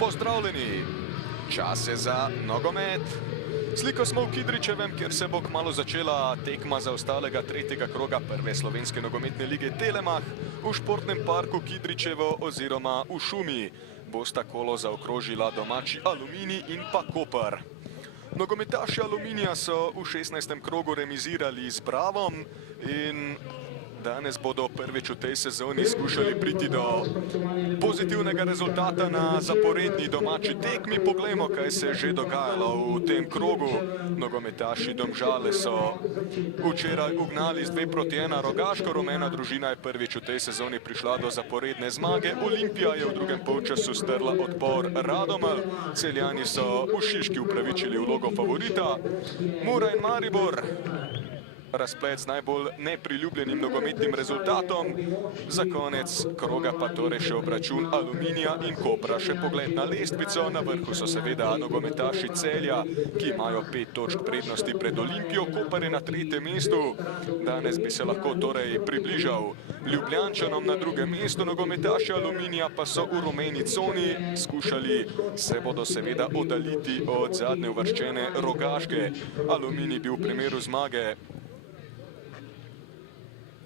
Pozdravljeni! Čas je za nogomet. Sliko smo v Kidričevem, kjer se bo kmalu začela tekma za ostalega tretjega kroga prve slovenske nogometne lige Telemach v športnem parku Kidričevo oziroma v Šumi. Bosta kolo zaokrožila domači Aluminij in pa Koper. Nogometaši Aluminija so v 16. krogu remizirali z Bravom in danes bodo prvič v tej sezoni skušali priti do pozitivnega rezultata na zaporedni domači tekmi. Poglejmo, kaj se je že dogajalo v tem krogu. Nogometaši Domžale so včeraj ugnali z 2-1 Rogaško. Rumena družina je prvič v tej sezoni prišla do zaporedne zmage. Olimpija je v drugem polčasu strla odpor Radomelj. Celjani so v Šiški upravičili vlogo favorita. Mura in Maribor. Razplet z najbolj nepriljubljenim nogometnim rezultatom. Za konec kroga pa torej še obračun Aluminija in Kopra. Še pogled na lestvico. Na vrhu so seveda nogometaši Celja, ki imajo 5 točk prednosti pred Olimpijo. Koper je na 3. mestu. Danes bi se lahko torej približal Ljubljančanom na 2. mestu. Nogometaši Aluminija pa so v rumeni coni. Skušali se bodo seveda oddaljiti od zadnje uvrščene Rogaške. Aluminij bi v primeru zmage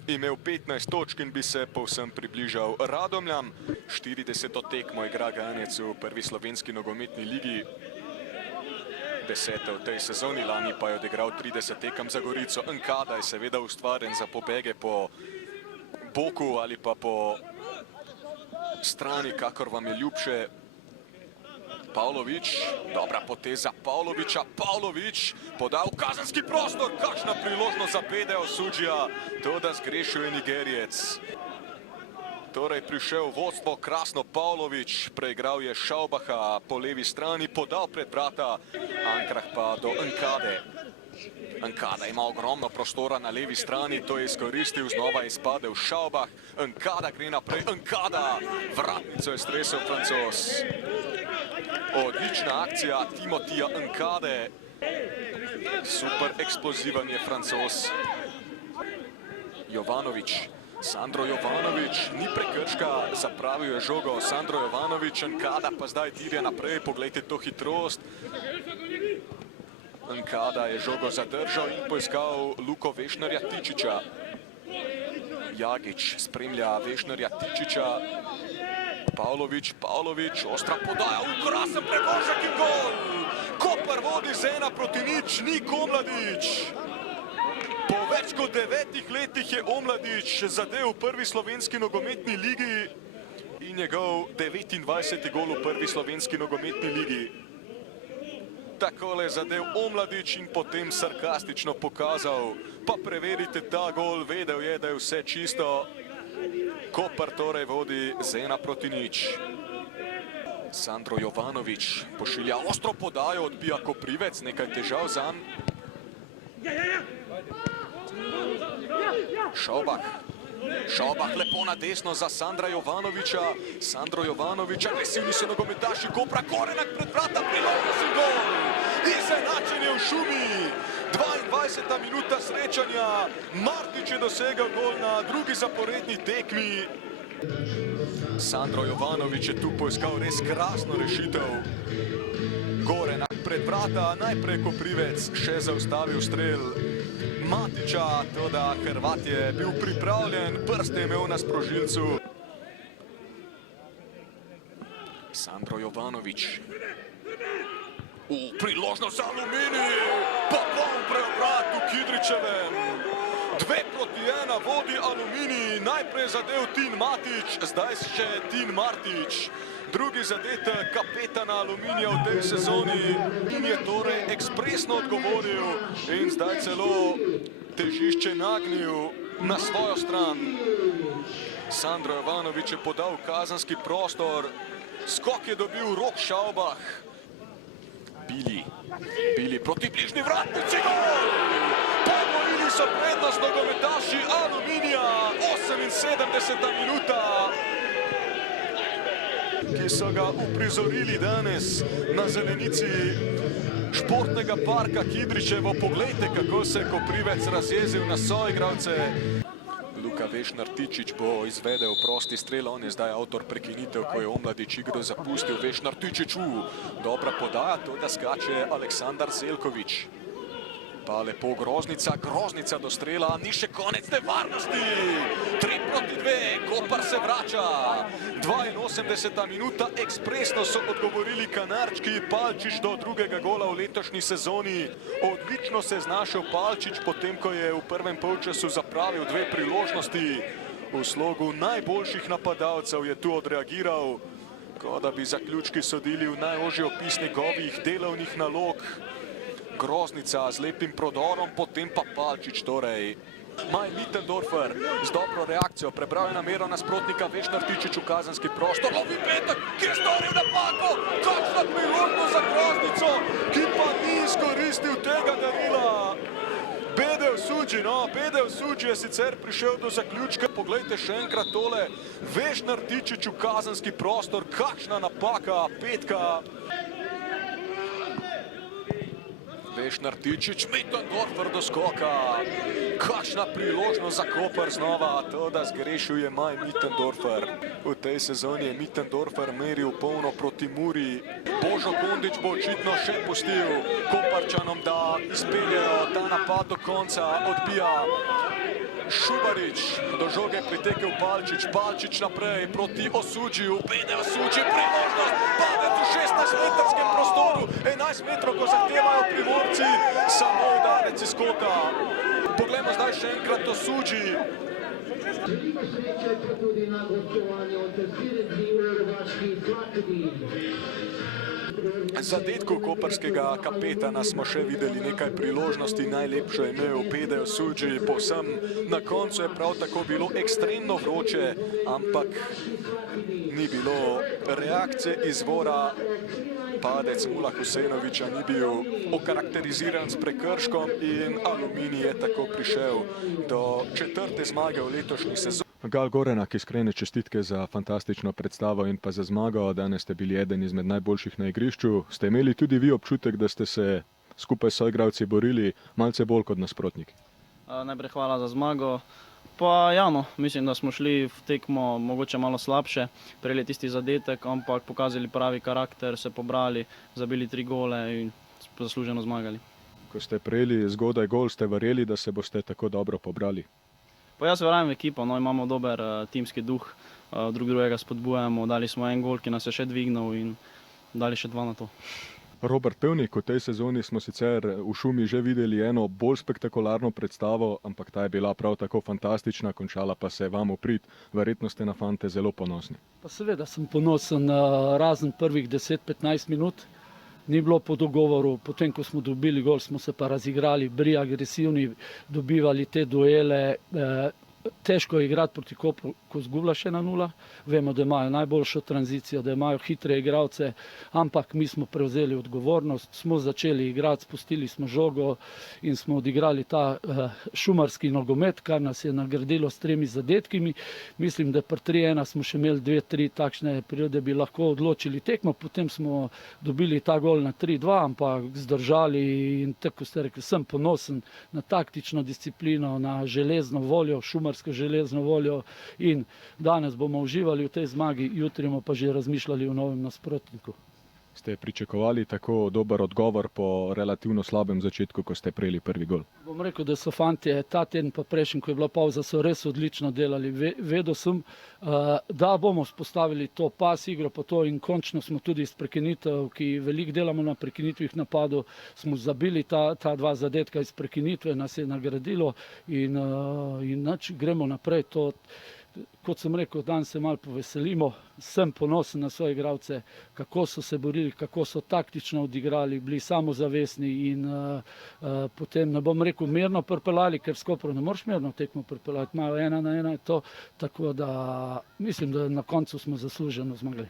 imel 15 točk in bi se povsem približal Radomljam. 40. tekmo igra Ganec v prvi slovenski nogometni ligi. 10. v tej sezoni, lani pa je odigral 30 tekem za Gorico. Nkada je seveda ustvarjen za pobege po boku ali pa po strani, kakor vam je ljubše. Pavlović, dobra poteza Pavlovića. Pavlović podal kazenski prostor, kakšna priložnost za Bedeo Sudžija, to da zgrešil je Nigerijec. Torej prišel v vodstvo krasno Pavlović, preigral je Šaubaha po levi strani, podal pred vrata, Ankrah pa do Nkade. Nkada ima ogromno prostora na levi strani, to je izkoristil, znova je izpadel Šaubah. Nkada gre naprej, Nkada, vratnico je stresel Francoz. Odlična akcija Timotija Nkade. Super eksploziven je Francoz. Jovanović. Sandro Jovanović, ni prekrška, zapravil je žogo Sandro Jovanović. Nkada pa zdaj dirja naprej, poglejte to hitrost. Nkada je žogo zadržal in poiskal Luko Vešnarja Tičiča. Jagič spremlja Vešnarja Tičiča. Pavlović, ostra podaja, krasen predložek in gol! Koper vodi z 1-0, Niko Omladić. Po več kot 9 letih je Omladić zadel v prvi slovenski nogometni ligi in njegov 29. gol v prvi slovenski nogometni ligi. Takole je zadel Omladić in potem sarkastično pokazal, pa preverite ta gol, vedel je, da je vse čisto. Koper torej vodi z 1-0. Sandro Jovanović pošilja ostro podajo, odbija Koprivec, nekaj težav zanj. Šaubah lepo na desno za Sandra Jovanovića. Sandro Jovanović, agresivni so nogometaši Kopra, Korenak pred vrata, priložnost in gol! Izenačenje v Šumi. 22. minuta srečanja. Martić je dosegel gol na drugi zaporedni tekmi. Sandro Jovanović je tu poiskal res krasno rešitev. Gorenak pred vrata, najprej Koprivec še zaustavil strel Matića, toda Hrvat je bil pripravljen, prste je imel na sprožilcu. Sandro Jovanović. Priložnost za Aluminij, popoln preobrat v Kidričevem. 2-1 vodi Aluminij, najprej zadev Tin Matić, zdaj še Tin Martić. Drugi zadetek kapetana Aluminija v tej sezoni in je torej ekspresno odgovoril in zdaj celo težišče nagnil na svojo stran. Sandro Jovanović je podal kazenski prostor, skok je dobil Rok Šaubah. Bili proti bližnji vratnici, gol! Podvojili so prednost nogometaši Aluminija, 78. minuta, ki so ga uprizorili danes na zelenici športnega parka Kidričevo. Poglejte, kako se je Koprivec razjezil na soigralce. Luka Vešnar Tičič bo izvedel prosti strel, on je zdaj avtor prekinitev, ko je Omladič igro zapustil. Vešnar Tičič, dobra podaja, to da skače Aleksandar Selkovič. Pa lepo Groznica do strela, ni še konec nevarnosti. 3-2, Koper se vrača. 82. minuta, ekspresno so odgovorili Kanarčki, Palčič do drugega gola v letošnji sezoni. Odlično se je znašel Palčič, potem ko je v prvem polčasu zapravil 2 priložnosti. V slogu najboljših napadalcev je tu odreagiral, kot da bi zaključki sodili v najožji opis njegovih delovnih nalog. Groznica z lepim prodorom, potem pa Palčič torej. Maj Mittendorfer z dobro reakcijo, prebral je namero nasprotnika, Vešnar Tičič v kazenski prostor, lovi Petek, ki je storil napako, kakšna priložnost za Groznico, ki pa ni izkoristil tega darila. Bedel Suđi je sicer prišel do zaključka, poglejte še enkrat tole, Vešnar Tičič v kazenski prostor, kakšna napaka Petka. Vešnar Tičič, Mittendorfer do skoka. Kakšna priložnost za Koper znova, to da zgrešil je Maj Mittendorfer. V tej sezoni je Mittendorfer meril polno proti Muri. Božo Kondič bo očitno še pustil Koparčanom, da izpeljejo ta napad do konca, odbija Šubarič, do žoge pritekel Palčič naprej proti Osuđiju, Bede Osuđi, priložnost, padec v 16-metrskem prostoru, 11 metrov, ko zahtevajo Primorci, samo udarec iz kota. Poglejmo zdaj še enkrat Osuđi. Veliko sreče pa tudi na gostovanju od 4 dni v Rogaški Slatini. Zadetku koprskega kapetana smo še videli nekaj priložnosti, najlepšo je imel Bede Osuđi, povsem na koncu je prav tako bilo ekstremno vroče, ampak ni bilo reakcije izvora. Padec Mula Husejnovića ni bil okarakteriziran s prekrškom in Aluminij je tako prišel do 4. zmage v letošnji sezoni. Gal Gorenak, iskrene čestitke za fantastično predstavo in pa za zmago. Danes ste bili eden izmed najboljših na igrišču. Ste imeli tudi vi občutek, da ste se skupaj s soigralci borili malce bolj kot nasprotnik? Najprej hvala za zmago. Pa javno, mislim, da smo šli v tekmo mogoče malo slabše, prejeli tisti zadetek, ampak pokazali pravi karakter, se pobrali, zabili 3 gole in zasluženo zmagali. Ko ste prejeli zgodaj gol, ste verjeli, da se boste tako dobro pobrali? Pa jaz verjamem v ekipo, imamo dober timski duh, drug drugega spodbujamo, dali smo 1 gol, ki nas je še dvignil in dali še 2 na to. Robert Pevnik, v tej sezoni smo sicer v Šumi že videli eno bolj spektakularno predstavo, ampak ta je bila prav tako fantastična, končala pa se vam v prid. Verjetno ste na fante zelo ponosni. Pa seveda sem ponosen, razen prvih 10-15 minut. Ni bilo po dogovoru, potem ko smo dobili gol, smo se pa razigrali, bili agresivni, dobivali te duele. Težko je igrati proti Kopru, ko izgubljaš 1-0. Vemo, da imajo najboljšo tranzicijo, da imajo hitre igralce, ampak mi smo prevzeli odgovornost, smo začeli igrati, spustili smo žogo in smo odigrali ta šumarski nogomet, kar nas je nagradilo s 3 zadetkimi. Mislim, da pri 3-1 smo še imeli 2-3 takšne prirode, bi lahko odločili tekmo, potem smo dobili ta gol na 3-2, ampak zdržali in tako ste rekli, sem ponosen na taktično disciplino, na železno voljo, šumarsko železno voljo in danes bomo uživali v tej zmagi, jutri bomo pa že razmišljali o novem nasprotniku. Ste pričakovali tako dober odgovor po relativno slabem začetku, ko ste prejeli prvi gol? Bom rekel, da so fantje ta teden pa prejšnji, ko je bila pauza, so res odlično delali. Vedel sem, da bomo spostavili to pas igro pa to in končno smo tudi iz prekinitev, ki veliko delamo na prekinitvih napadov, smo zabili ta 2 zadetka iz prekinitve, nas je nagradilo in gremo naprej. Kot sem rekel, danes se malo poveselimo, sem ponosen na svoje igralce, kako so se borili, kako so taktično odigrali, bili samozavestni in potem, ne bom rekel, mirno pripeljali, ker s Koprom ne moreš mirno tekmo pripeljati, imajo 1-1 to, tako da mislim, da na koncu smo zasluženo zmagali.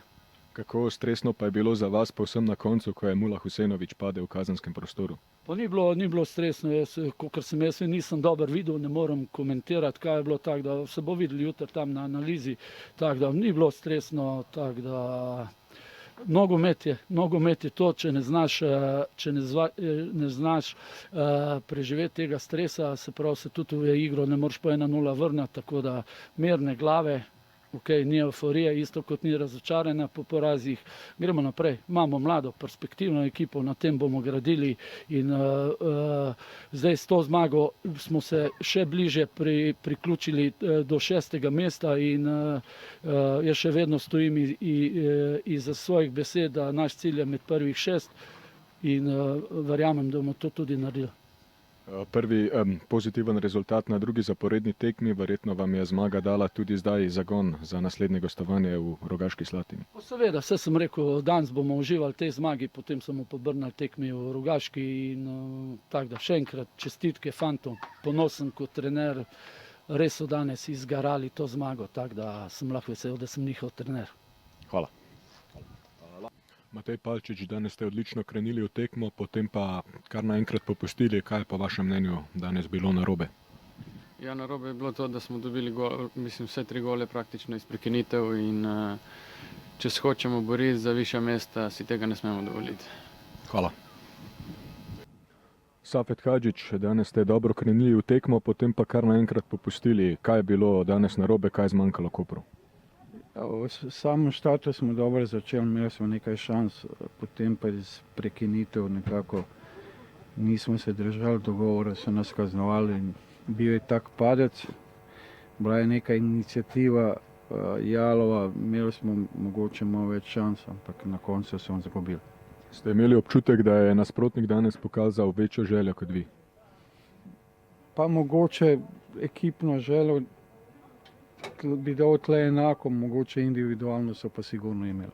Kako stresno pa je bilo za vas povsem na koncu, ko je Mula Husejnović padel v kazenskem prostoru? Pa ni bilo stresno, kakor sem jaz nisem dobro videl, ne morem komentirati, kaj je bilo, tako da se bo videli jutri tam na analizi, tako da ni bilo stresno, tako da Nogomet je to, če ne znaš, ne znaš preživeti tega stresa, se pravi, se tudi v igro ne moreš po 1-0 vrniti, tako da mirne glave, ni euforije, isto kot ni razočaranja po porazih. Gremo naprej, imamo mlado, perspektivno ekipo, na tem bomo gradili in zdaj s to zmago smo se še bliže priključili do 6. mesta in jaz še vedno stojim iza svojih besed, da naš cilj je med prvih 6 in verjamem, da bomo to tudi naredili. Prvi pozitiven rezultat na drugi zaporedni tekmi, verjetno vam je zmaga dala tudi zdaj zagon za naslednje gostovanje v Rogaški Slatini. Seveda, vse sem rekel, danes bomo uživali tej zmagi, potem smo pa Brnali tekmi v Rogaški in tako da še enkrat čestitke fantom, ponosen kot trener, res so danes izgarali to zmago, tako da sem lahko vesel, da sem njihov trener. Hvala. Matej Palčič, danes ste odlično krenili v tekmo, potem pa kar naenkrat popustili. Kaj je po vašem mnenju danes bilo narobe? Ja, narobe je bilo to, da smo dobili vse 3 gole praktično iz prekinitev in če se hočemo boriti za višja mesta, si tega ne smemo dovoliti. Hvala. Safet Hadžić, danes ste dobro krenili v tekmo, potem pa kar naenkrat popustili. Kaj je bilo danes narobe, kaj je zmanjkalo Kopru? V samem štartu smo dobro začeli, imeli smo nekaj šans, potem pa iz prekinitev nekako nismo se držali dogovora, so nas kaznovali in bil je tak padec. Bila je neka inicijativa Jalova, imeli smo mogoče malo več šans, ampak na koncu smo izgubili. Ste imeli občutek, da je nasprotnik danes pokazal večjo željo kot vi? Pa mogoče ekipno željo bi dal tle enako, mogoče individualno so pa sigurno imeli.